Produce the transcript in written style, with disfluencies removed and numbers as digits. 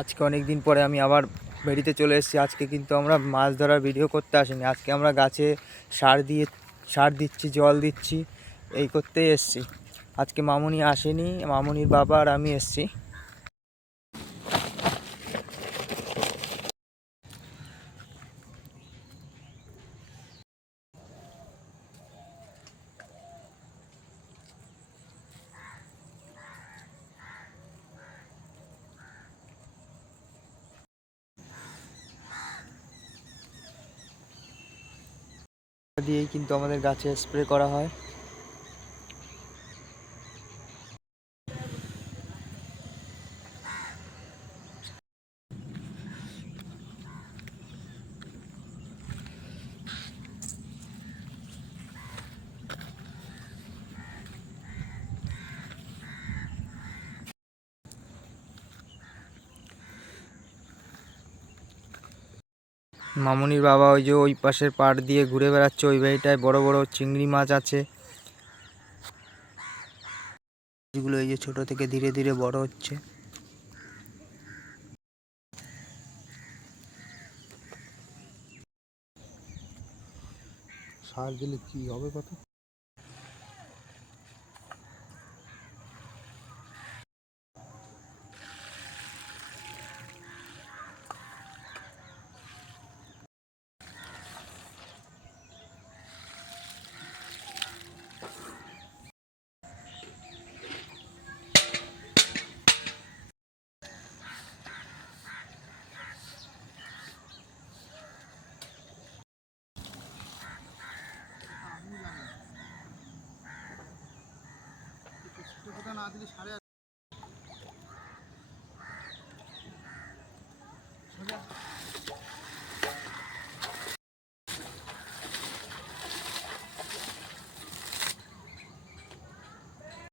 আজকে অনেক দিন পরে আমি আবার বেরিতে চলে এসেছি। আজকে কিন্তু আমরা মাছ ধরার ভিডিও করতে আসিনি, আজকে আমরা গাছে সার দিচ্ছি, জল দিচ্ছি, এই করতেই এসেছি। আজকে মামুনি আসেনি, মামুনির বাবা আর আমি এসেছি। দিয়েই কিন্তু আমাদের গাছে স্প্রে করা হয়। মামুনির বাবা ওই যে ওই পাশের পাড় দিয়ে ঘুরে বেড়াচ্ছে, ওই বাড়িটায় বড় বড় চিংড়ি মাছ আছে, যেগুলো এই যে ছোট থেকে ধীরে ধীরে বড় হচ্ছে। সার দিলে কি হবে কথা? না দিলে সারে